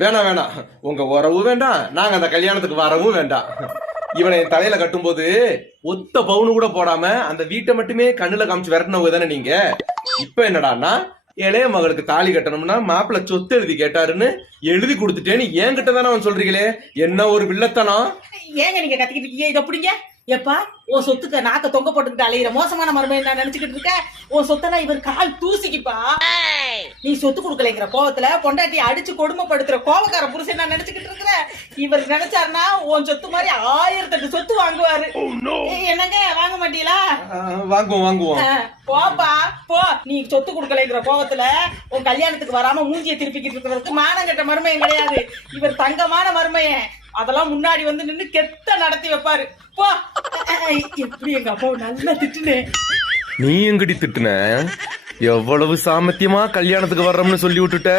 வேணாம் வேணாம், உங்க உறவு வேண்டாம், நாங்க அந்த கல்யாணத்துக்கு வரவும் வேண்டாம். இவனை என் தலையில கட்டும் போது ஒத்த பவுனு கூட போடாம அந்த வீட்டை மட்டுமே கண்ணுல காமிச்சு விரட்டினவங்க தானே நீங்க. இப்ப என்னடான்னா இளைய மகளுக்கு தாலி கட்டணும்னா மாப்பிள்ள சொத்து எழுதி கேட்டாருன்னு எழுதி கொடுத்துட்டேன்னு என்கிட்ட தானே அவன் சொல்றீங்களே, என்ன ஒரு வில்லத்தனம். ஏங்க நீங்க கத்திக்கிட்டு இருக்கீங்க? இதை பிடிங்க. எப்பா உன் சொத்துக்க நாக்க தொங்க போட்டுக்கிட்டு அலையிற மோசமான மருமை நான் நினைச்சுக்கிட்டு இருக்க. உன் சொத்தெல்லாம் இவர் கால் தூசிக்குப்பா. நீ சொத்து கொடுக்கலைங்கிற கோவத்துல பொண்டாட்டி அடிச்சு கொடுமைப்படுத்துற கோவக்கார புருஷன் நான் நினைச்சுக்கிட்டு இருக்கிற. இவர் நினைச்சாருன்னா உன் சொத்து மாதிரி 1008 சொத்து வாங்குவாரு. என்னங்க வாங்க மாட்டீங்களா? வாங்குவோம். போப்பா போ. நீ சொத்து கொடுக்கலைங்கிற கோவத்துல உன் கல்யாணத்துக்கு வராம மூஞ்சியை திருப்பிக்கிட்டு இருக்கிறதுக்கு மானங்கட்ட மருமையும் கிடையாது. இவர் தங்கமான மருமையன். அதெல்லாம் முன்னாடி வந்து நின்னு கெத்த நடத்தி வைப்பாரு. போ. எப்படி எங்க அப்பாவை நல்லா திட்டுனே. நீ எங்கடி திட்டுன? எவ்வளவு சாமர்த்தியமா கல்யாணத்துக்கு வர்றோம்னு சொல்லி விட்டுட்ட.